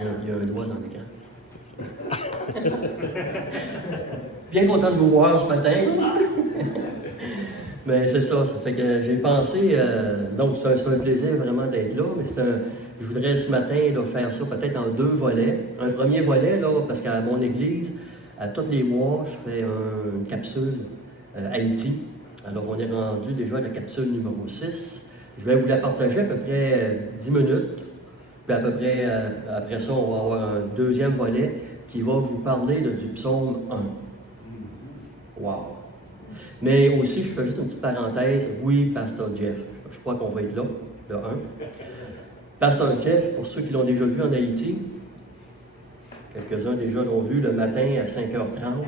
Il y a un doigt dans l'écran. Bien content de vous voir ce matin. Mais c'est ça fait que j'ai pensé, donc c'est un plaisir vraiment d'être là, mais je voudrais ce matin là, faire ça peut-être en 2 volets. Un premier volet, là, parce qu'à mon église, à tous les mois, je fais une capsule Haïti. Alors on est rendu déjà à la capsule numéro 6. Je vais vous la partager à peu près 10 minutes. Puis à peu près, après ça, on va avoir un deuxième volet qui va vous parler du psaume 1. Wow! Mais aussi, je fais juste une petite parenthèse. Oui, Pasteur Jeff. Je crois qu'on va être là, le 1. Pasteur Jeff, pour ceux qui l'ont déjà vu en Haïti, quelques-uns déjà l'ont vu le matin à 5h30.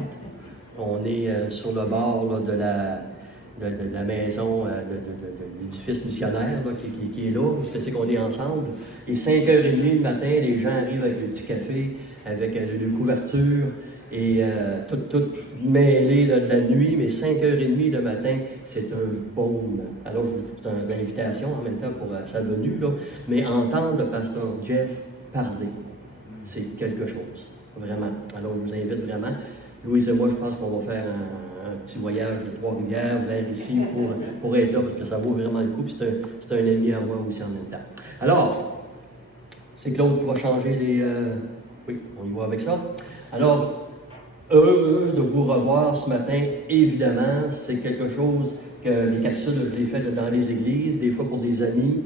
On est sur le bord là, de la maison, de l'édifice missionnaire là, qui est là, où c'est qu'on est ensemble. Et 5h30 le matin, les gens arrivent avec le petit café, avec de couverture, et tout mêlé là, de la nuit, mais 5h30 le matin, c'est un baume. Alors, c'est une invitation en même temps pour sa venue, là, mais entendre le pasteur Jeff parler, c'est quelque chose, vraiment. Alors, je vous invite vraiment. Louise et moi, je pense qu'on va faire un petit voyage de Trois-Rivières vers ici pour être là, parce que ça vaut vraiment le coup, puis c'est un ami à moi aussi en même temps. Alors, c'est Claude qui va changer les... Oui, on y va avec ça. Alors, heureux de vous revoir ce matin, évidemment, c'est quelque chose que les capsules, je les fais dans les églises, des fois pour des amis.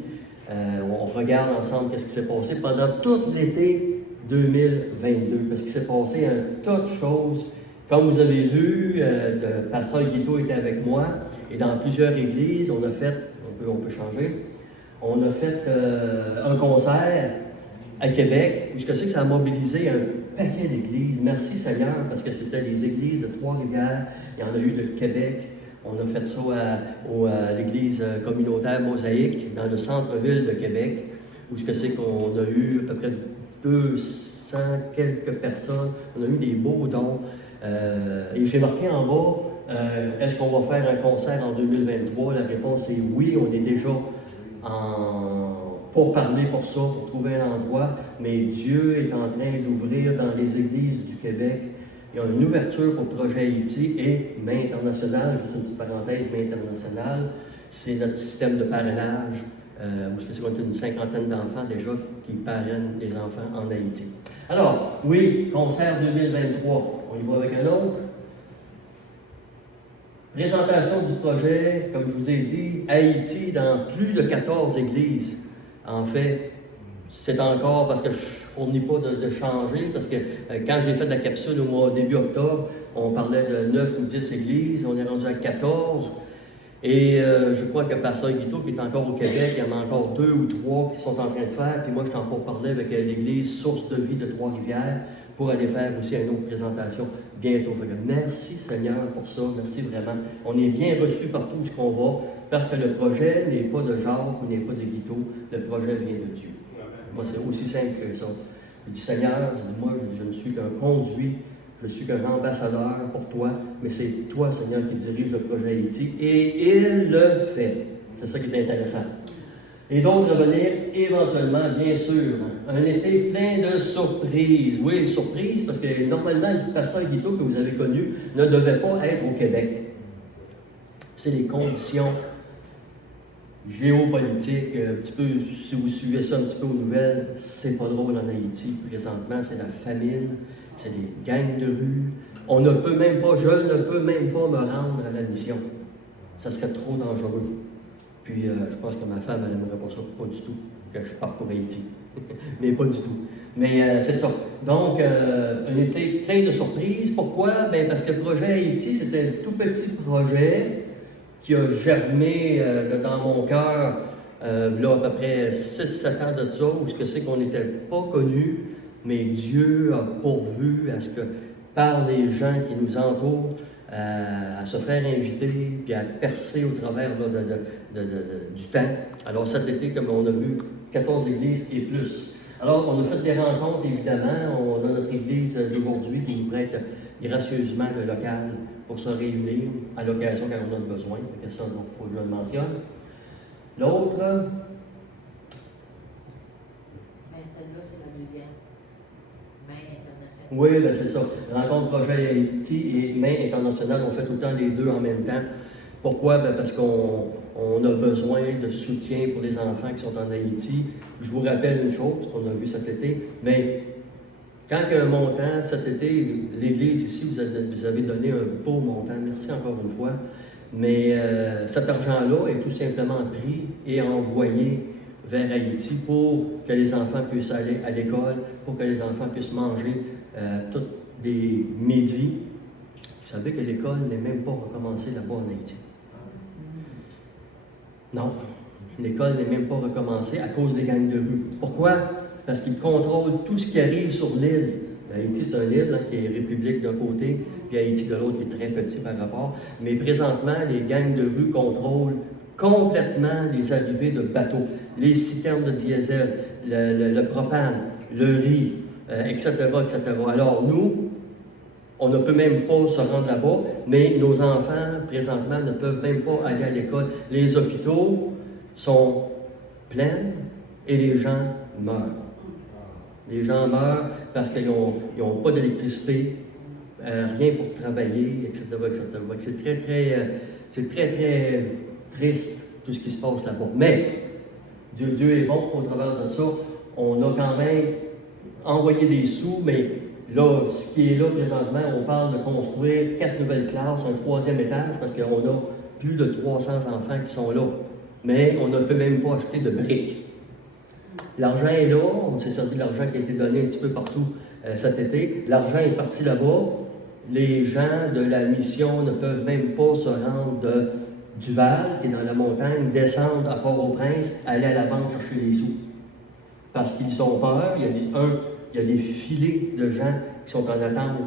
On regarde ensemble qu'est-ce qui s'est passé pendant tout l'été 2022, parce qu'il s'est passé un tas de choses. Comme vous avez vu, le pasteur Guito était avec moi, et dans plusieurs églises, on a fait, on peut changer, on a fait un concert à Québec, où je sais que ça a mobilisé un paquet d'églises. Merci Seigneur, parce que c'était les églises de Trois-Rivières, il y en a eu de Québec. On a fait ça à l'église communautaire Mosaïque, dans le centre-ville de Québec, où je sais qu'on a eu à peu près 200 quelques personnes. On a eu des beaux dons. Et j'ai marqué en bas, est-ce qu'on va faire un concert en 2023? La réponse est oui, on est déjà pour parler pour ça, pour trouver un endroit, mais Dieu est en train d'ouvrir dans les églises du Québec. Il y a une ouverture pour Projet Haïti et Main Internationale, juste une petite parenthèse, Main Internationale, c'est notre système de parrainage, où c'est une cinquantaine d'enfants déjà qui parrainent les enfants en Haïti. Alors, oui, concert 2023, on y va avec un autre. Présentation du projet, comme je vous ai dit, Haïti dans plus de 14 églises. En fait, c'est encore parce que je ne fournis pas de changer, parce que quand j'ai fait la capsule au début octobre, on parlait de 9 ou 10 églises, on est rendu à 14. Et je crois que Pasteur Guito, qui est encore au Québec, il y en a encore 2 ou 3 qui sont en train de faire. Puis moi, je suis encore parler avec l'église Source de vie de Trois-Rivières pour aller faire aussi une autre présentation bientôt. Merci Seigneur pour ça, merci vraiment. On est bien reçus partout où on va, parce que le projet n'est pas de Jacques, n'est pas de Guito, le projet vient de Dieu. Moi, c'est aussi simple que ça. Je dis Seigneur, moi, je ne suis qu'un conduit, je suis qu'un ambassadeur pour toi, mais c'est toi, Seigneur, qui dirige le projet Haïti, et il le fait. C'est ça qui est intéressant. Et donc, revenir éventuellement, bien sûr, un été plein de surprises. Oui, surprises, parce que normalement, le pasteur Guito que vous avez connu ne devait pas être au Québec. C'est les conditions géopolitiques, un petit peu, si vous suivez ça un petit peu aux nouvelles, c'est pas drôle en Haïti. Présentement, c'est la famine, c'est des gangs de rue. On ne peut même pas, je ne peux même pas me rendre à la mission. Ça serait trop dangereux. Puis je pense que ma femme, elle n'aimerait pas ça, pas du tout, que je parte pour Haïti. Mais pas du tout. Mais c'est ça. Donc, un été plein de surprises. Pourquoi? Bien, parce que le projet Haïti, c'était un tout petit projet qui a germé dans mon cœur, là, à peu près 6-7 ans de ça, où ce que c'est qu'on n'était pas connus, mais Dieu a pourvu à ce que, par les gens qui nous entourent, à se faire inviter, puis à percer au travers là, du temps. Alors cet été, comme on a vu, 14 églises et plus. Alors on a fait des rencontres, évidemment. On a notre église d'aujourd'hui qui nous prête gracieusement le local pour se réunir à l'occasion quand on a besoin. C'est ça, donc, il faut que je le mentionne. L'autre... Mais celle-là, c'est la deuxième. internationale. Oui, ben c'est ça. Rencontre Projet Haïti et Main internationale, on fait tout le temps les deux en même temps. Pourquoi? Ben parce qu'on a besoin de soutien pour les enfants qui sont en Haïti. Je vous rappelle une chose qu'on a vu cet été, mais quand il y a un montant, cet été, l'Église ici, vous avez donné un beau montant, merci encore une fois, mais cet argent-là est tout simplement pris et envoyé vers Haïti pour que les enfants puissent aller à l'école, pour que les enfants puissent manger tous les midis. Vous savez que l'école n'est même pas recommencée là-bas en Haïti. Non, l'école n'est même pas recommencée à cause des gangs de rue. Pourquoi? Parce qu'ils contrôlent tout ce qui arrive sur l'île. Haïti, c'est une île qui est république d'un côté, puis Haïti de l'autre qui est très petit par rapport. Mais présentement, les gangs de rue contrôlent complètement les arrivées de bateaux, les citernes de diesel, le propane, le riz, etc., etc. Alors nous, on ne peut même pas se rendre là-bas, mais nos enfants, présentement, ne peuvent même pas aller à l'école. Les hôpitaux sont pleins et les gens meurent. Les gens meurent parce qu'ils n'ont pas d'électricité, rien pour travailler, etc., etc. C'est très triste tout ce qui se passe là-bas. Mais Dieu est bon au travers de ça. On a quand même envoyé des sous, mais là, ce qui est là présentement, on parle de construire 4 nouvelles classes, un 3e étage, parce qu'on a plus de 300 enfants qui sont là. Mais on ne peut même pas acheter de briques. L'argent est là, on s'est servi de l'argent qui a été donné un petit peu partout cet été. L'argent est parti là-bas. Les gens de la mission ne peuvent même pas se rendre de Duval, qui est dans la montagne, descendre à Port-au-Prince, aller à la banque chercher les sous. Parce qu'ils ont peur, il y a des filets de gens qui sont en attente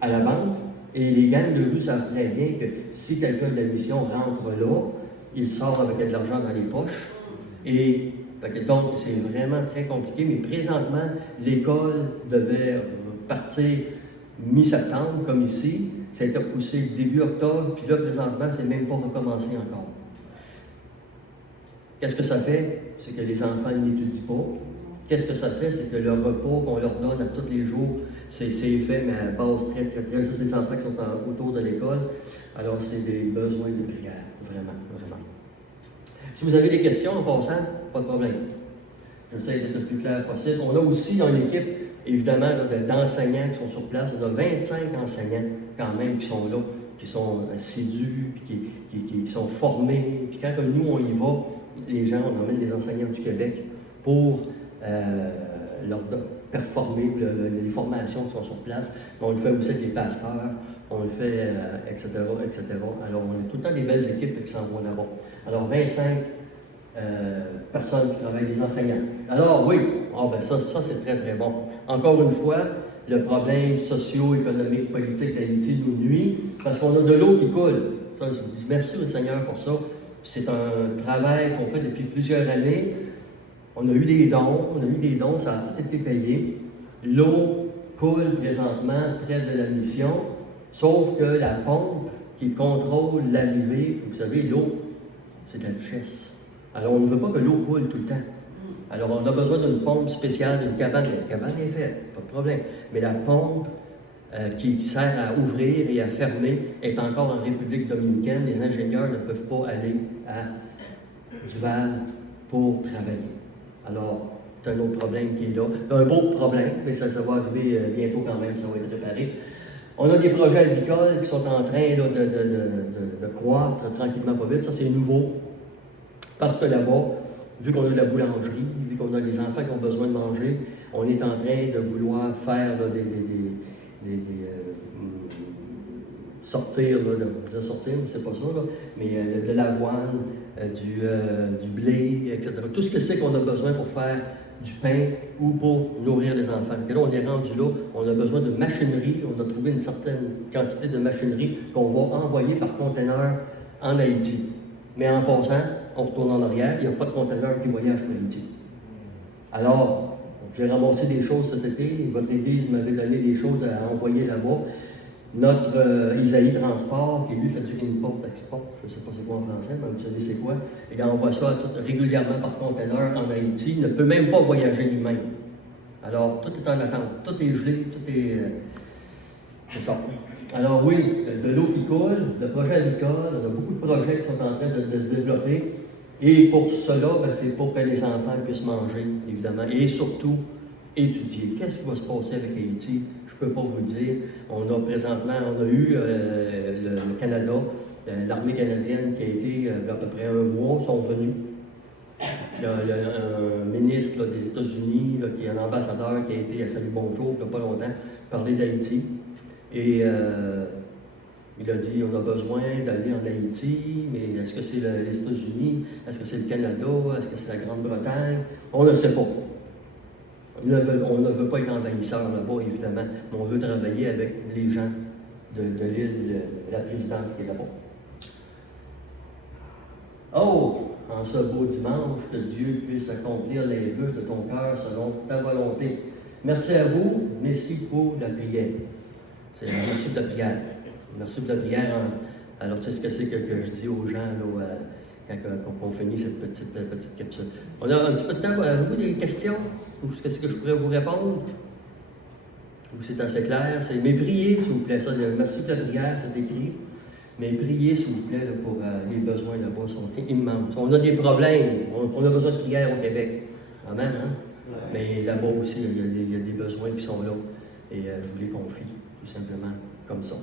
à la banque, et les gangs de rue savent très bien que si quelqu'un de la mission rentre là, il sort avec de l'argent dans les poches, et donc, c'est vraiment très compliqué, mais présentement, l'école devait partir mi-septembre, comme ici. Ça a été repoussé début octobre, puis là, présentement, c'est même pas recommencé encore. Qu'est-ce que ça fait? C'est que les enfants n'étudient pas. Qu'est-ce que ça fait? C'est que le repos qu'on leur donne à tous les jours, c'est fait, mais à base très, juste les enfants qui sont autour de l'école. Alors, c'est des besoins de prière, vraiment. Si vous avez des questions en passant, pas de problème. J'essaie d'être le plus clair possible. On a aussi dans l'équipe, évidemment, d'enseignants qui sont sur place. On a 25 enseignants quand même qui sont là, qui sont assidus, qui sont formés. Puis quand nous, on y va, les gens, on emmène les enseignants du Québec pour leur performer les formations qui sont sur place. On le fait aussi avec les pasteurs, on le fait, etc., etc. Alors, on a tout le temps des belles équipes qui s'en vont là-bas. Alors, 25 personnes qui travaillent, des enseignants. Alors, oui, ça c'est très bon. Encore une fois, le problème socio-économique, politique d'Haïti nous nuit parce qu'on a de l'eau qui coule. Ça, je vous dis merci au Seigneur pour ça. C'est un travail qu'on fait depuis plusieurs années. On a eu des dons, ça a tout été payé. L'eau coule présentement près de la mission, sauf que la pompe qui contrôle l'arrivée, vous savez, l'eau, c'est de la richesse. Alors, on ne veut pas que l'eau coule tout le temps. Alors, on a besoin d'une pompe spéciale, d'une cabane. La cabane est faite, pas de problème. Mais la pompe qui sert à ouvrir et à fermer est encore en République dominicaine. Les ingénieurs ne peuvent pas aller à Duval pour travailler. Alors, c'est un autre problème qui est là. Un beau problème, mais ça va arriver bientôt quand même, ça va être réparé. On a des projets agricoles qui sont en train là, de croître tranquillement pas vite. Ça, c'est nouveau. Parce que là-bas, vu qu'on a de la boulangerie, vu qu'on a des enfants qui ont besoin de manger, on est en train de vouloir faire là, sortir, mais c'est pas ça, là, mais de l'avoine, du blé, etc. Tout ce que c'est qu'on a besoin pour faire du pain ou pour nourrir les enfants. Et là, on est rendu là, on a besoin de machinerie, on a trouvé une certaine quantité de machinerie qu'on va envoyer par conteneur en Haïti. Mais en passant, on retourne en arrière, il n'y a pas de conteneur qui voyage pour Haïti. Alors, j'ai ramassé des choses cet été, votre Église m'avait donné des choses à envoyer là-bas. Notre Isaïe Transport, qui lui fait du import-export, je ne sais pas c'est quoi en français, mais vous savez c'est quoi, et il envoie ça régulièrement par conteneur en Haïti, il ne peut même pas voyager lui-même. Alors, tout est en attente, tout est gelé, tout est... c'est ça. Alors oui, de l'eau qui coule, le projet agricole, il y a beaucoup de projets qui sont en train de se développer. Et pour cela, ben, c'est pour que les enfants puissent manger, évidemment, et surtout étudier. Qu'est-ce qui va se passer avec Haïti? Je ne peux pas vous le dire. On a eu le Canada, l'armée canadienne qui a été il y a à peu près un mois, sont venus. Il y a un ministre là, des États-Unis, qui est un ambassadeur qui a été à Salut Bonjour il n'y a pas longtemps, parler d'Haïti. Et il a dit on a besoin d'aller en Haïti, mais est-ce que c'est les États-Unis? Est-ce que c'est le Canada? Est-ce que c'est la Grande-Bretagne? On ne sait pas. On ne veut pas être envahisseur là-bas, évidemment, mais on veut travailler avec les gens de l'île, la présidence qui est là-bas. Oh! En ce beau dimanche, que Dieu puisse accomplir les vœux de ton cœur selon ta volonté. Merci à vous, merci pour la prière. Merci pour la prière. Merci pour la prière. Alors, c'est ce que c'est que je dis aux gens là, quand on finit cette petite capsule. On a un petit peu de temps. Avez-vous des questions? Ou qu'est-ce que je pourrais vous répondre? Ou c'est assez clair? Mais priez, s'il vous plaît. Ça, merci pour la prière, c'est écrit. Mais priez, s'il vous plaît, là, pour les besoins là-bas sont immenses. On a des problèmes. On a besoin de prière au Québec. Amen, hein? Ouais. Mais là-bas aussi, il y a des besoins qui sont là. Et je vous les confie, tout simplement, comme ça.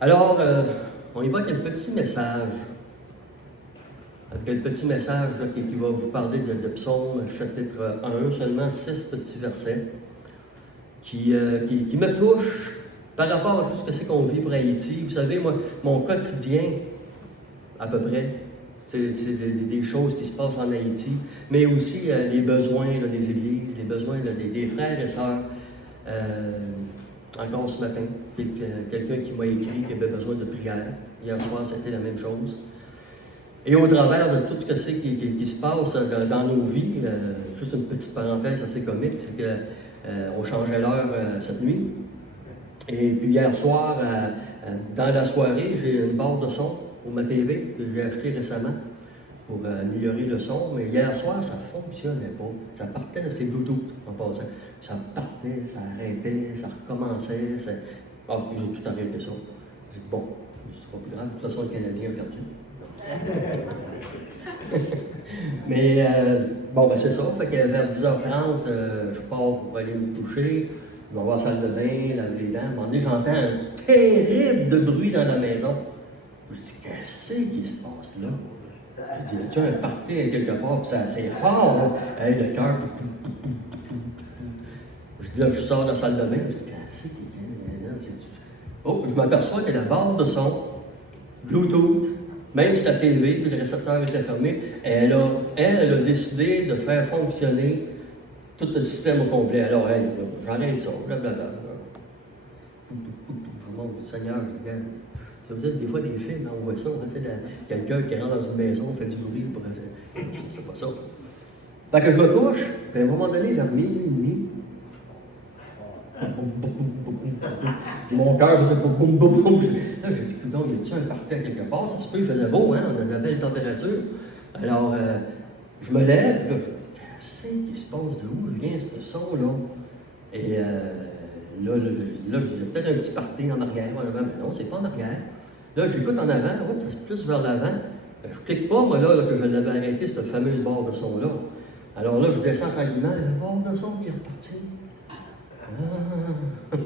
Alors, on y va avec un petit message. Avec un petit message là, qui va vous parler de Psaume, chapitre 1, seulement 6 petits versets, qui me touchent par rapport à tout ce que c'est qu'on vit pour Haïti. Vous savez, moi, mon quotidien, à peu près, c'est des choses qui se passent en Haïti, mais aussi les besoins là, des églises, les besoins là, des frères et sœurs. Encore ce matin, quelqu'un qui m'a écrit qu'il avait besoin de prière. Hier soir, c'était la même chose. Et au travers de tout ce que c'est qui se passe dans nos vies, juste une petite parenthèse assez comique, c'est qu'on changeait l'heure cette nuit. Et puis hier soir, dans la soirée, j'ai une barre de son pour ma TV que j'ai achetée récemment pour améliorer le son. Mais hier soir, ça ne fonctionnait pas. Ça partait de ses Bluetooth en passant. Ça partait, ça arrêtait, ça recommençait. Ah, j'ai tout arrêté ça. J'ai dit, bon, c'est pas plus grave. De toute façon, le Canadien a perdu. Mais bon, ben c'est ça. Fait que vers 10h30, je pars pour aller me coucher. Je vais avoir la salle de bain, laver les dents. À un moment donné, j'entends un terrible de bruit dans la maison. Je me dis, qu'est-ce qui se passe là? Je dis, tu as un party quelque part, puis c'est fort, là. Hey, le cœur. Je dis, là, je sors de la salle de bain. Je dis, qu'est-ce qui est là? Oh, je m'aperçois que la barre de son, Bluetooth, même si la TV, le récepteur était fermé, elle a décidé de faire fonctionner tout le système au complet. Alors, hey, j'enlève ça, blablabla. Mon Seigneur, regarde. Ça veut dire des fois des films, on voit ça, hein, quelqu'un qui rentre dans une maison, fait du bruit pour c'est pas ça. Fait que je me couche, puis à un moment donné, vers minuit et demi, mon cœur faisait boum, boum, boum, boum. Là, j'ai dit, donc, y a-t-il un parquet quelque part? Ça se peut, il faisait beau, hein, on a de la belle température. Alors, je me lève, là, qu'est-ce qui se passe? De où vient ce son-là? Et là, je disais peut-être un petit party en arrière. Non, c'est pas en arrière. Là, j'écoute en avant, ça se pousse vers l'avant. Je clique pas, moi, là que je l'avais arrêté, cette fameuse barre de son-là. Alors là, je descends tranquillement, la barre de son qui est repartie. Ah.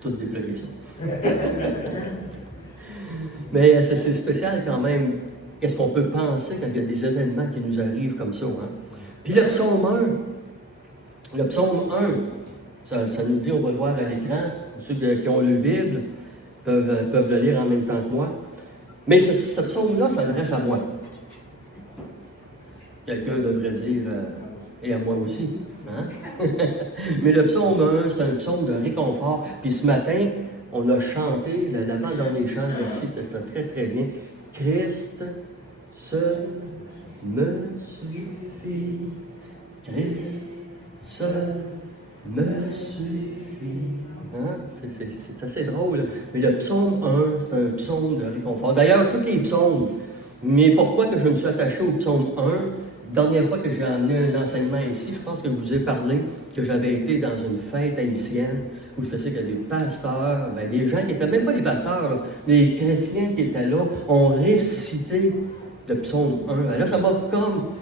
Tout déplugué, ça. Mais c'est spécial quand même. Qu'est-ce qu'on peut penser quand il y a des événements qui nous arrivent comme ça, hein? Puis le psaume 1, ça nous dit, on va le voir à l'écran, ceux qui ont lu la Bible peuvent le lire en même temps que moi. Mais ce psaume-là s'adresse à moi. Quelqu'un devrait dire, et à moi aussi. Hein? Mais le psaume 1, c'est un psaume de réconfort. Puis ce matin, on a chanté, l'avant-dernier chant, ici, c'était très très bien. Christ seul me suffit. Christ seul me suffit. Hein? C'est assez drôle. Mais le psaume 1, c'est un psaume de réconfort. D'ailleurs, tous les psaumes. Mais pourquoi que je me suis attaché au psaume 1? Dernière fois que j'ai amené un enseignement ici, je pense que je vous ai parlé que j'avais été dans une fête haïtienne où je sais qu'il y a des pasteurs, ben, des gens qui n'étaient même pas des pasteurs, là, les chrétiens qui étaient là ont récité le psaume 1. Ben là, ça m'a comme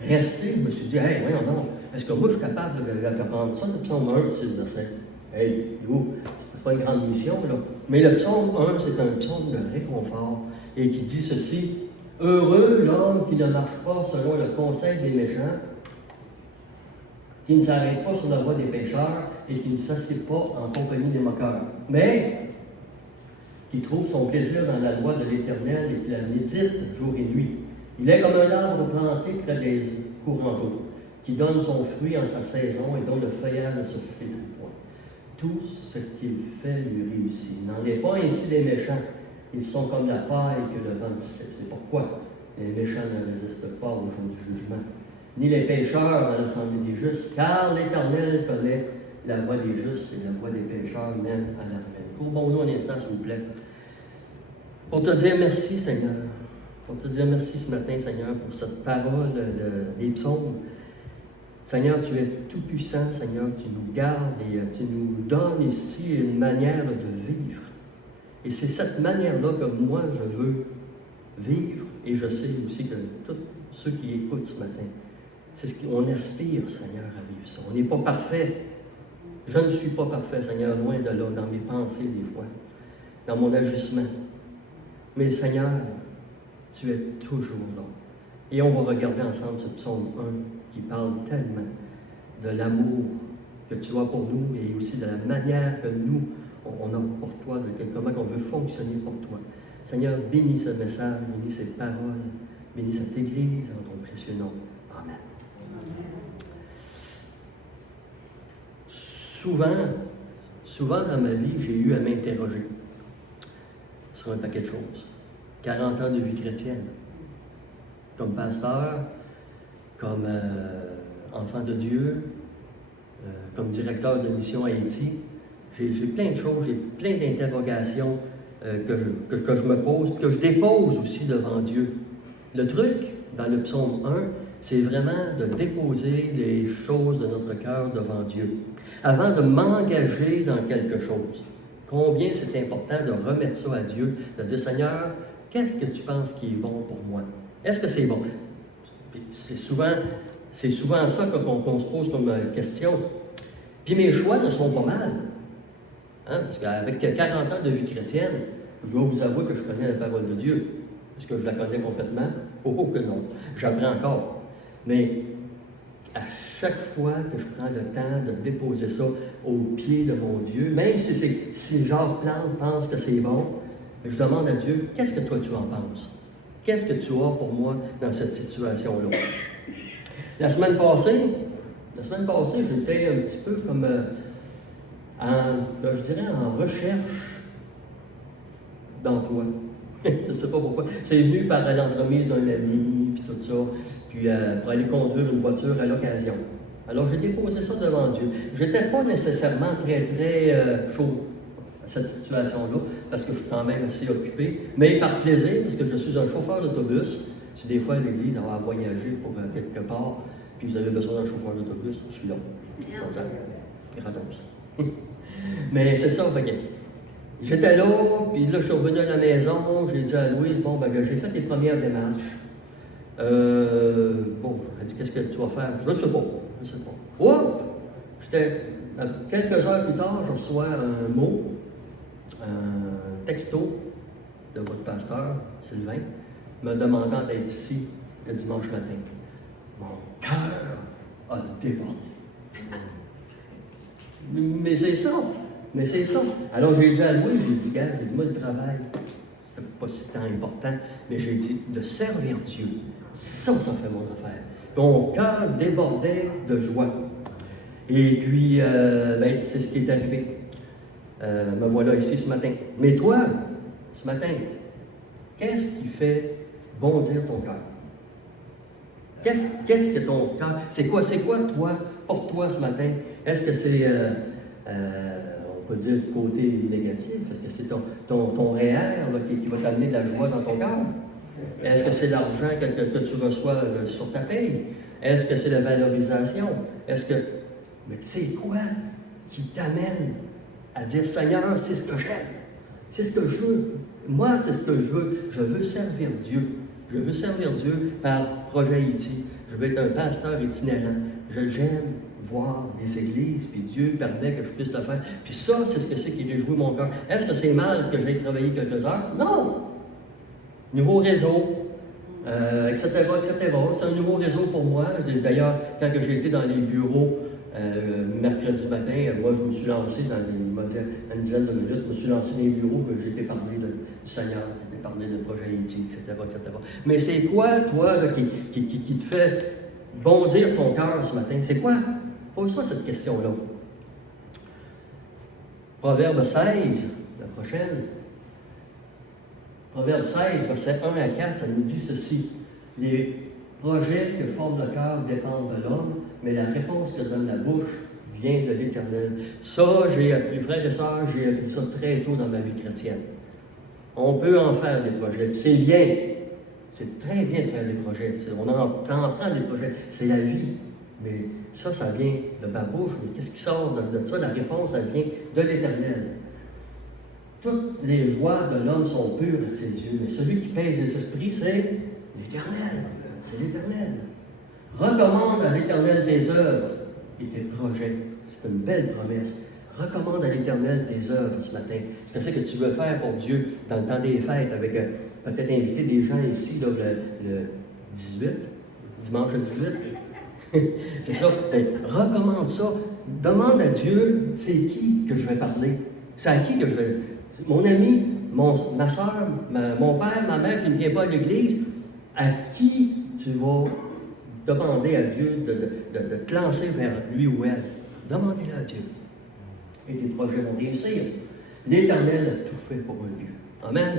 resté. Je me suis dit, hey, voyons donc, est-ce que moi je suis capable d'apprendre ça, le psaume 1, 6 versets? Hey, vous, c'est pas une grande mission, là. Mais le psaume 1, c'est un psaume de réconfort et qui dit ceci. Heureux l'homme qui ne marche pas selon le conseil des méchants, qui ne s'arrête pas sur la voie des pécheurs et qui ne s'assied pas en compagnie des moqueurs, mais qui trouve son plaisir dans la loi de l'Éternel et qui la médite jour et nuit. Il est comme un arbre planté près des courants d'eau, qui donne son fruit en sa saison et dont le feuillage ne se flétrit point. Tout ce qu'il fait lui réussit. Il n'en est pas ainsi des méchants. Ils sont comme la paille que le vent dissèpe. C'est pourquoi les méchants ne résistent pas au jour du jugement, ni les pécheurs dans l'assemblée des justes, car l'Éternel connaît la voie des justes et la voie des pécheurs mène à la ruine. Courbons-nous un instant, s'il vous plaît, pour te dire merci, Seigneur. Pour te dire merci ce matin, Seigneur, pour cette parole des psaumes. Seigneur, tu es tout-puissant, Seigneur, tu nous gardes et tu nous donnes ici une manière de vivre. Et c'est cette manière-là que moi, je veux vivre, et je sais aussi que tous ceux qui écoutent ce matin, c'est ce qu'on aspire, Seigneur, à vivre ça. On n'est pas parfait. Je ne suis pas parfait, Seigneur, loin de là, dans mes pensées des fois, dans mon agissement. Mais Seigneur, tu es toujours là. Et on va regarder ensemble ce psaume 1 qui parle tellement de l'amour que tu as pour nous et aussi de la manière que nous, on a pour toi, de comment on veut fonctionner pour toi. Seigneur, bénis ce message, bénis ces paroles, bénis cette Église en ton précieux nom. Amen. Souvent dans ma vie, j'ai eu à m'interroger sur un paquet de choses. 40 ans de vie chrétienne, comme pasteur, comme enfant de Dieu, comme directeur de mission à Haïti. J'ai plein de choses, j'ai plein d'interrogations que je me pose, que je dépose aussi devant Dieu. Le truc, dans le psaume 1, c'est vraiment de déposer les choses de notre cœur devant Dieu. Avant de m'engager dans quelque chose, combien c'est important de remettre ça à Dieu, de dire, Seigneur, qu'est-ce que tu penses qui est bon pour moi? Est-ce que c'est bon? C'est souvent ça qu'on se pose comme question. Puis mes choix ne sont pas mal. Hein? Parce qu'avec 40 ans de vie chrétienne, je dois vous avouer que je connais la parole de Dieu. Est-ce que je la connais complètement? Oh que non. J'apprends encore. Mais à chaque fois que je prends le temps de déposer ça au pied de mon Dieu, même si Jacques Plante pense que c'est bon, je demande à Dieu, qu'est-ce que toi tu en penses? Qu'est-ce que tu as pour moi dans cette situation-là? La semaine passée, j'étais un petit peu comme je dirais en recherche d'emploi. Je ne sais pas pourquoi. C'est venu par l'entremise d'un ami, puis tout ça, puis pour aller conduire une voiture à l'occasion. Alors, j'ai déposé ça devant Dieu. Je n'étais pas nécessairement très, très chaud à cette situation-là, parce que je suis quand même assez occupé, mais par plaisir, parce que je suis un chauffeur d'autobus. Si des fois l'Église va voyager pour quelque part, puis vous avez besoin d'un chauffeur d'autobus, je suis là. Gratos. Mais c'est ça, fait que j'étais là, puis là, je suis revenu à la maison, j'ai dit à Louise, bon, ben, j'ai fait les premières démarches. Bon, elle dit, qu'est-ce que tu vas faire? Je ne sais pas. Oups! Quelques heures plus tard, je reçois un mot, un texto de votre pasteur, Sylvain, me demandant d'être ici le dimanche matin. Mon cœur a débordé. Mais c'est ça. Alors j'ai dit à Louis, j'ai dit, gars, moi le travail, c'était pas si tant important, mais j'ai dit, de servir Dieu, ça fait mon affaire. Mon cœur débordait de joie. Et puis, c'est ce qui est arrivé. Me voilà ici ce matin. Mais toi, ce matin, qu'est-ce qui fait bondir ton cœur? Qu'est-ce que ton cœur... C'est quoi, toi, pour toi ce matin? Est-ce que c'est, on peut dire, le côté négatif? Est-ce que c'est ton REER là, qui va t'amener de la joie dans ton cœur? Est-ce que c'est l'argent que tu reçois sur ta paye? Est-ce que c'est la valorisation? Est-ce que... Mais c'est quoi qui t'amène à dire, Seigneur, c'est ce que j'aime, c'est ce que je veux. Moi, c'est ce que je veux. Je veux servir Dieu. Je veux servir Dieu par projet Haïti. Je veux être un pasteur itinérant. J'aime voir les églises, puis Dieu permet que je puisse le faire. Puis ça, c'est ce que c'est qui réjouit mon cœur. Est-ce que c'est mal que j'aille travailler quelques heures? Non! Nouveau réseau, etc., etc. C'est un nouveau réseau pour moi. D'ailleurs, quand j'ai été dans les bureaux mercredi matin, moi, je me suis lancé dans une dizaine de minutes, je me suis lancé dans les bureaux, j'ai été parler du Seigneur, j'ai été parler de projet Haïti, etc., etc. Mais c'est quoi, toi, là, qui te fait bondir ton cœur ce matin? C'est quoi? Pose-toi cette question-là. Proverbe 16, la prochaine. Proverbe 16, versets 1 à 4, ça nous dit ceci. Les projets que forme le cœur dépendent de l'homme, mais la réponse que donne la bouche vient de l'Éternel. Ça, j'ai appris, frères et sœurs, j'ai appris ça très tôt dans ma vie chrétienne. On peut en faire des projets. C'est bien. C'est très bien de faire des projets. On en prend des projets. C'est la vie. Mais ça vient de ma bouche. Mais qu'est-ce qui sort de ça? La réponse, elle vient de l'Éternel. Toutes les voies de l'homme sont pures à ses yeux, mais celui qui pèse les esprits, c'est l'Éternel. C'est l'Éternel. Recommande à l'Éternel tes œuvres et tes projets. C'est une belle promesse. Recommande à l'Éternel tes œuvres ce matin. Ce que c'est que tu veux faire pour Dieu dans le temps des fêtes, avec peut-être inviter des gens ici là, le 18, dimanche le 18. C'est ça. Mais recommande ça. Demande à Dieu, c'est qui que je vais parler? C'est à qui que je vais... Mon ami, ma soeur, mon père, ma mère qui ne vient pas à l'église, à qui tu vas demander à Dieu de te lancer vers lui ou elle? Demandez-le à Dieu. Et tes projets vont réussir. L'Éternel a tout fait pour un but. Amen.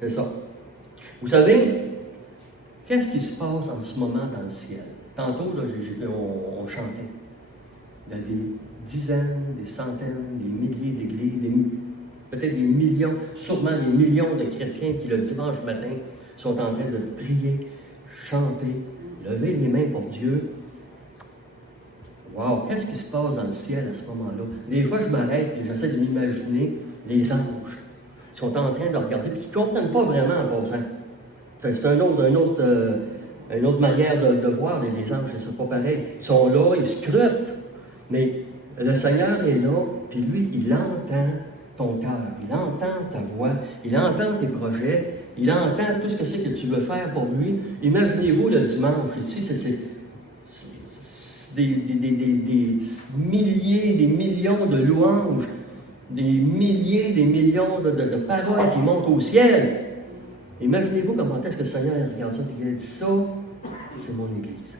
C'est ça. Vous savez, qu'est-ce qui se passe en ce moment dans le ciel? Tantôt, là, on chantait. Il y a des dizaines, des centaines, des milliers d'églises, peut-être des millions, sûrement des millions de chrétiens qui, le dimanche matin, sont en train de prier, chanter, lever les mains pour Dieu. Wow! Qu'est-ce qui se passe dans le ciel à ce moment-là? Des fois, je m'arrête et j'essaie de m'imaginer les anges qui sont en train de regarder et qui ne comprennent pas vraiment en passant. C'est une autre manière de voir les anges, c'est pas pareil. Ils sont là, ils scrutent, mais le Seigneur est là, puis lui, il entend ton cœur, il entend ta voix, il entend tes projets, il entend tout ce que c'est que tu veux faire pour lui. Imaginez-vous le dimanche, ici, c'est des milliers, des millions de louanges, des milliers, des millions de paroles qui montent au ciel. Imaginez-vous comment est-ce que le Seigneur regarde ça et il dit ça, c'est mon Église.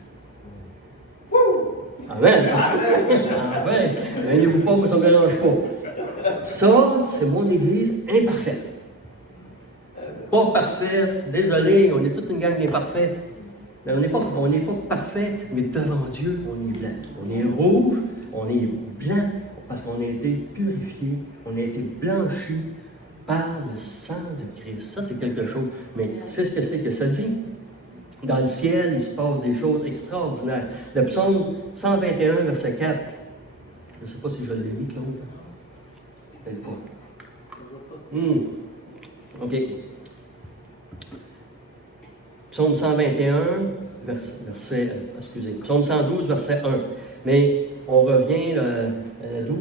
Amen. Amen. Venez-vous pas que ça ne mélange pas. Ça, c'est mon Église imparfaite. Pas parfaite, désolé, on est toute une gang d'imparfaits. Mais on n'est pas parfait, mais devant Dieu, on est blanc. On est rouge, on est blanc, parce qu'on a été purifié, on a été blanchi par le sang de Christ. Ça, c'est quelque chose. Mais c'est ce que c'est que ça dit. Dans le ciel, il se passe des choses extraordinaires. Le psaume 121, verset 4. Je ne sais pas si je l'ai mis, Claude. Peut-être pas. OK. Psaume 121, Psaume 112, verset 1. Mais on revient à la 12.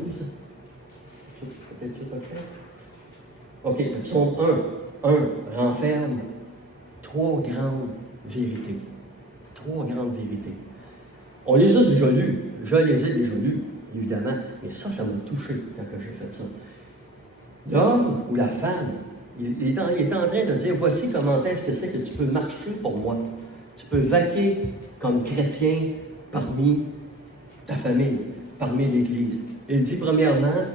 Peut-être que pas. OK, le psaume 1 renferme trois grandes vérités. Trois grandes vérités. On les a déjà lues. Je les ai déjà lues, évidemment. Mais ça m'a touché quand j'ai fait ça. L'homme ou la femme, il est en train de dire, voici comment est-ce que c'est que tu peux marcher pour moi. Tu peux vaquer comme chrétien parmi ta famille, parmi l'Église. Il dit, premièrement,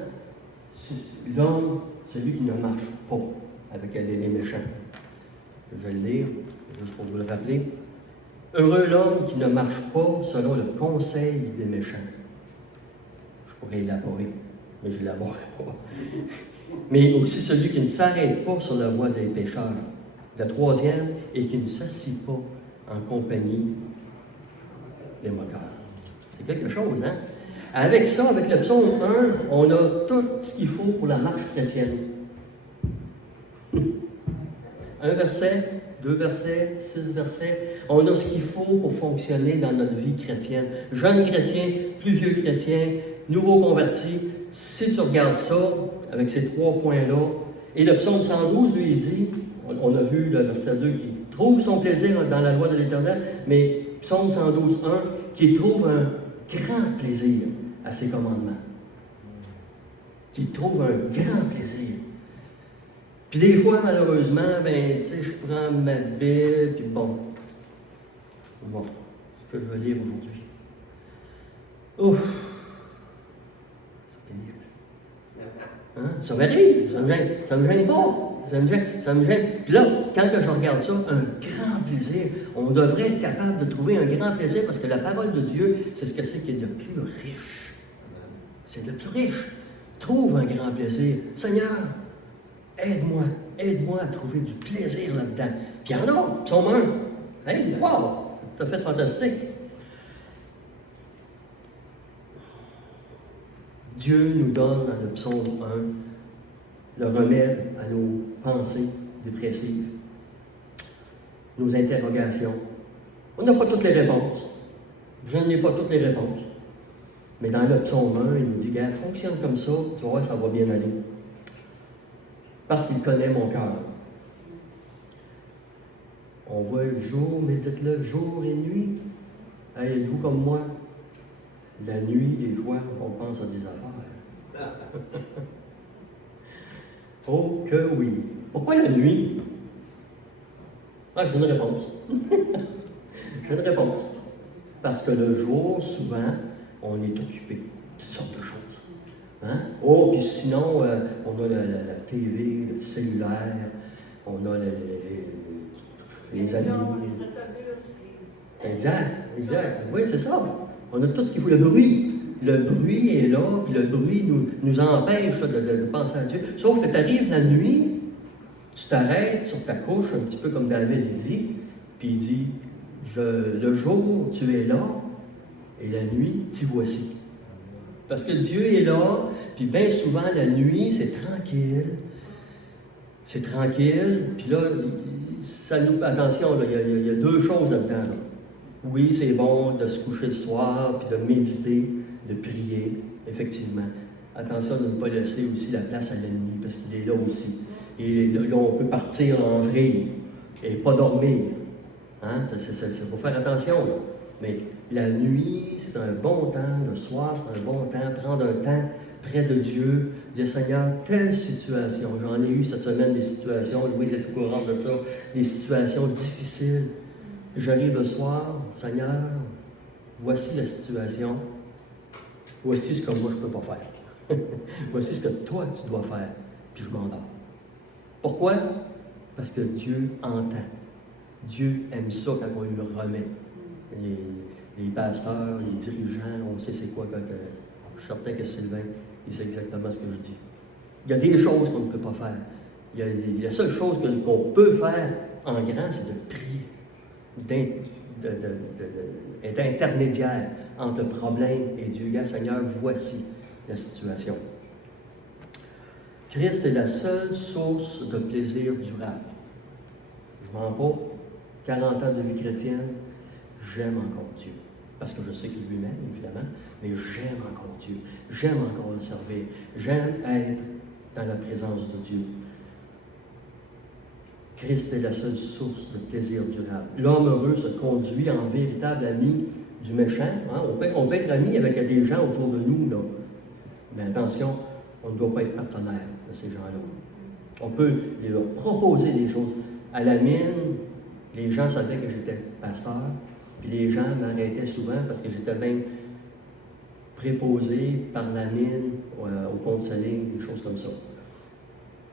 l'homme, celui qui ne marche pas avec les méchants. Je vais le lire, juste pour vous le rappeler. Heureux l'homme qui ne marche pas selon le conseil des méchants. Je pourrais élaborer, mais je n'élaborerai pas. Mais aussi celui qui ne s'arrête pas sur la voie des pécheurs. Le troisième, et qui ne s'assied pas en compagnie des moqueurs. C'est quelque chose, hein? Avec ça, avec le psaume 1, on a tout ce qu'il faut pour la marche chrétienne. Un verset, 2 versets, 6 versets, on a ce qu'il faut pour fonctionner dans notre vie chrétienne. Jeune chrétien, plus vieux chrétien, nouveau converti, si tu regardes ça, avec ces 3 points-là, et le psaume 112, lui, il dit, on a vu le verset 2, qui trouve son plaisir dans la loi de l'Éternel, mais psaume 112, 1, qui trouve un grand plaisir à ses commandements. Qui trouve un grand plaisir. Puis des fois, malheureusement, ben, tu sais, je prends ma Bible, puis bon, ce que je vais lire aujourd'hui. Ouf! C'est pénible. Hein? Ça m'arrive, ça me gêne pas. Ça me gêne. Puis là, quand je regarde ça, un grand plaisir. On devrait être capable de trouver un grand plaisir parce que la parole de Dieu, c'est ce que c'est qui est le plus riche. C'est le plus riche. Trouve un grand plaisir. Seigneur, aide-moi à trouver du plaisir là-dedans. Puis il y en a, psaume 1. Hey, wow, c'est tout à fait fantastique. Dieu nous donne dans le psaume 1 le remède à nos pensées dépressives, nos interrogations. On n'a pas toutes les réponses. Je n'ai pas toutes les réponses. Mais dans le psaume 1, il nous dit, gars, fonctionne comme ça, tu vas voir, ça va bien aller. Parce qu'il connaît mon cœur. On voit le jour, médite-le, jour et nuit. Hey, êtes-vous comme moi? La nuit, des fois, on pense à des affaires. Oh que oui. Pourquoi la nuit? Ah, j'ai une réponse. J'ai une réponse. Parce que le jour, souvent, on est occupé. Toutes sortes de choses. Hein? Oh, puis sinon, on a la TV, le cellulaire, on a les amis. Exact. Oui, c'est ça. On a tout ce qu'il faut. Le bruit. Le bruit est là, puis le bruit nous empêche de penser à Dieu. Sauf que tu arrives la nuit, tu t'arrêtes sur ta couche, un petit peu comme David dit, puis il dit, le jour, tu es là, et la nuit, t'y voici. Parce que Dieu est là, puis bien souvent, la nuit, c'est tranquille. C'est tranquille, puis là, ça nous... Attention, il y a 2 choses là-dedans. Là. Oui, c'est bon de se coucher le soir, puis de méditer, de prier, effectivement. Attention de ne pas laisser aussi la place à l'ennemi, parce qu'il est là aussi. Et là, on peut partir en vrille et pas dormir. Hein? Il faut faire attention. Là. Mais la nuit, c'est un bon temps. Le soir, c'est un bon temps. Prendre un temps près de Dieu. Dire, Seigneur, telle situation. J'en ai eu cette semaine des situations. Louise est au courant de ça. Des situations difficiles. J'arrive le soir. Seigneur, voici la situation. Voici ce que moi je ne peux pas faire. Voici ce que toi tu dois faire. Puis je m'endors. Pourquoi? Parce que Dieu entend. Dieu aime ça quand on lui remet. Les pasteurs, les dirigeants, on sait c'est quoi. Je suis certain que Sylvain, il sait exactement ce que je dis. Il y a des choses qu'on ne peut pas faire. La seule chose qu'on peut faire en grand, c'est de prier. Être intermédiaire entre le problème et Dieu. Gars, Seigneur, voici la situation. Christ est la seule source de plaisir durable. Je m'en pas 40 ans de vie chrétienne, j'aime encore Dieu. Parce que je sais qu'il lui-même, évidemment, mais j'aime encore Dieu. J'aime encore le servir. J'aime être dans la présence de Dieu. Christ est la seule source de plaisir durable. L'homme heureux se conduit en véritable ami du méchant. Hein? On peut être ami avec des gens autour de nous, là. Mais attention, on ne doit pas être partenaire de ces gens-là. On peut leur proposer des choses. À la mine, les gens savaient que j'étais pasteur, puis les gens m'arrêtaient souvent parce que j'étais même préposé par la mine au compte-ligne, des choses comme ça.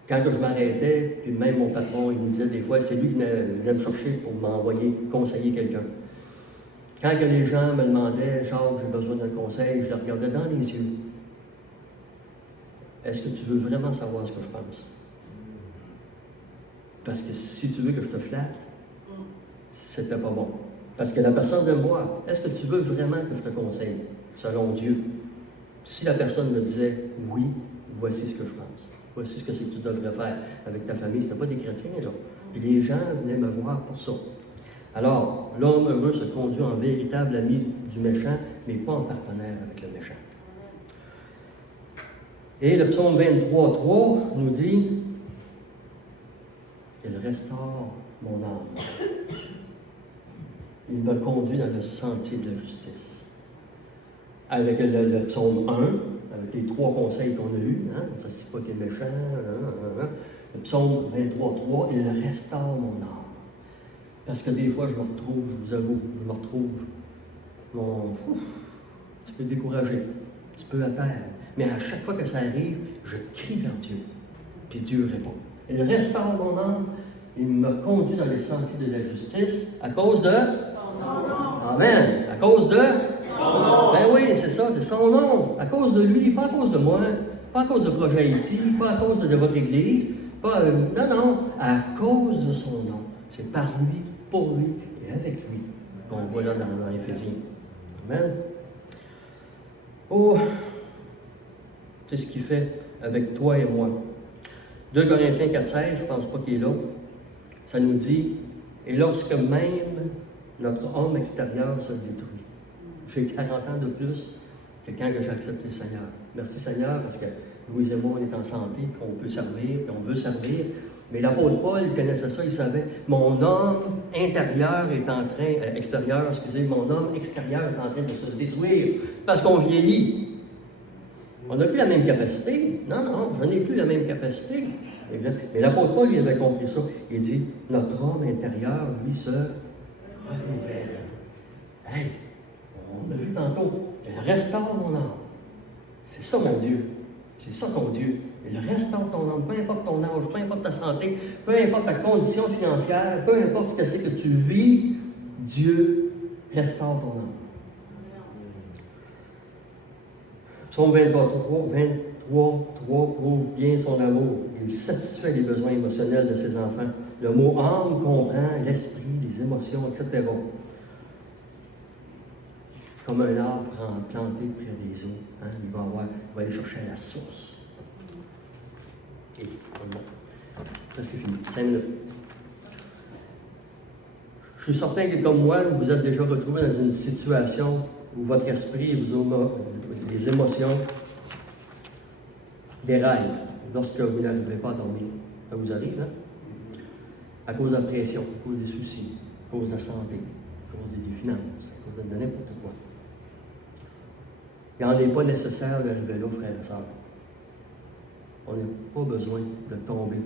Quand je m'arrêtais, puis même mon patron, il me disait des fois, c'est lui qui venait me chercher pour m'envoyer conseiller quelqu'un. Quand que les gens me demandaient, Jacques, j'ai besoin d'un conseil, je les regardais dans les yeux. Est-ce que tu veux vraiment savoir ce que je pense? Parce que si tu veux que je te flatte, c'était pas bon. Parce que la personne de moi, est-ce que tu veux vraiment que je te conseille, selon Dieu? Si la personne me disait oui, voici ce que je pense. Voici ce que c'est que tu devrais faire avec ta famille. Ce n'était pas des chrétiens, là. Puis les gens venaient me voir pour ça. Alors, l'homme heureux se conduit en véritable ami du méchant, mais pas en partenaire avec le méchant. Et le psaume 23:3 nous dit « Il restaure mon âme. Il me conduit dans le sentier de la justice. » Avec le psaume 1, avec les 3 conseils qu'on a eus, hein, ça c'est pas tes méchants, le psaume 23:3, il restaure mon âme. Parce que des fois, je me retrouve, je vous avoue, je me retrouve un petit peu découragé, un petit peu à terre. Mais à chaque fois que ça arrive, je crie vers Dieu. Puis Dieu répond. Il restaure mon âme, il me conduit dans les sentiers de la justice à cause de son nom. Amen. À cause de son nom. Ben oui, c'est ça, c'est son nom. À cause de lui, pas à cause de moi, pas à cause de Projet Haïti, pas à cause de votre Église, pas, non, à cause de son nom. C'est par lui, pour lui et avec lui qu'on voit là dans Éphésiens. Amen. Oh, c'est ce qu'il fait avec toi et moi. 2 Corinthiens 4:16, je ne pense pas qu'il est là. Ça nous dit, et lorsque même notre homme extérieur se détruit. J'ai 40 ans de plus que quand j'ai accepté le Seigneur. Merci Seigneur, parce que Louise et moi, on est en santé, qu'on peut servir, qu'on veut servir. Mais l'apôtre Paul, il connaissait ça, il savait, mon homme intérieur est en train, extérieur, excusez, mon homme extérieur est en train de se détruire parce qu'on vieillit. On n'a plus la même capacité. Non, je n'ai plus la même capacité. Mais l'apôtre Paul, il avait compris ça. Il dit, notre homme intérieur, lui, se renouvelle. Hey, on l'a vu tantôt, il restaure mon âme. C'est ça mon Dieu. C'est ça ton Dieu. Il restaure ton âme, peu importe ton âge, peu importe ta santé, peu importe ta condition financière, peu importe ce que c'est que tu vis, Dieu restaure ton âme. Psaume 23:3 prouve bien son amour. Il satisfait les besoins émotionnels de ses enfants. Le mot âme comprend l'esprit, les émotions, etc. Comme un arbre planté près des eaux. Hein, il va aller chercher à la source. Et bon, presque fini. 5 minutes. Je suis certain que comme moi, vous êtes déjà retrouvé dans une situation où votre esprit, les émotions déraillent lorsque vous n'arrivez pas à dormir. Ça vous arrive, hein? À cause de la pression, à cause des soucis, à cause de la santé, à cause des finances, à cause de n'importe quoi. Il n'en est pas nécessaire d'arriver là, frères et sœurs. On n'a pas besoin de tomber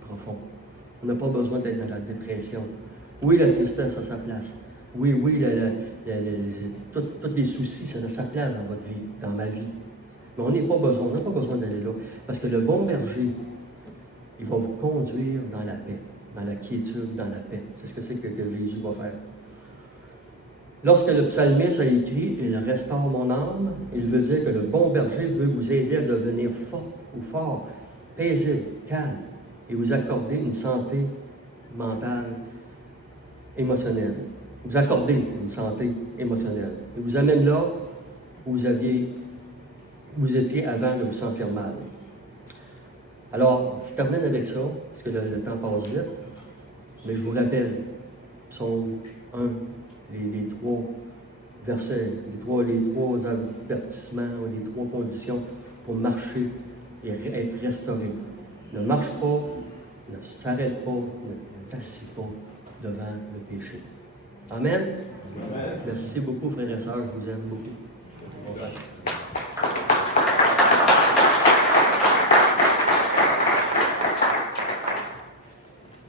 profond. On n'a pas besoin d'être dans la dépression. Oui, la tristesse a sa place. Oui, tous les soucis, ça a sa place dans votre vie, dans ma vie. Mais on n'a pas besoin d'aller là. Parce que le bon berger, il va vous conduire dans la paix, dans la quiétude, dans la paix. C'est ce que c'est que Jésus va faire. Lorsque le psalmiste a écrit « Il restaure mon âme », il veut dire que le bon berger veut vous aider à devenir fort, paisible, calme, et vous accorder une santé mentale, émotionnelle. Vous accorder une santé émotionnelle. Il vous amène là où vous étiez avant de vous sentir mal. Alors, je termine avec ça, parce que le temps passe vite, mais je vous rappelle, psaume 1, les 3 versets, les trois avertissements, les 3 conditions pour marcher et être restauré. Ne marche pas, ne s'arrête pas, ne t'assieds pas devant le péché. Amen. Amen. Merci beaucoup, frères et sœurs, je vous aime beaucoup.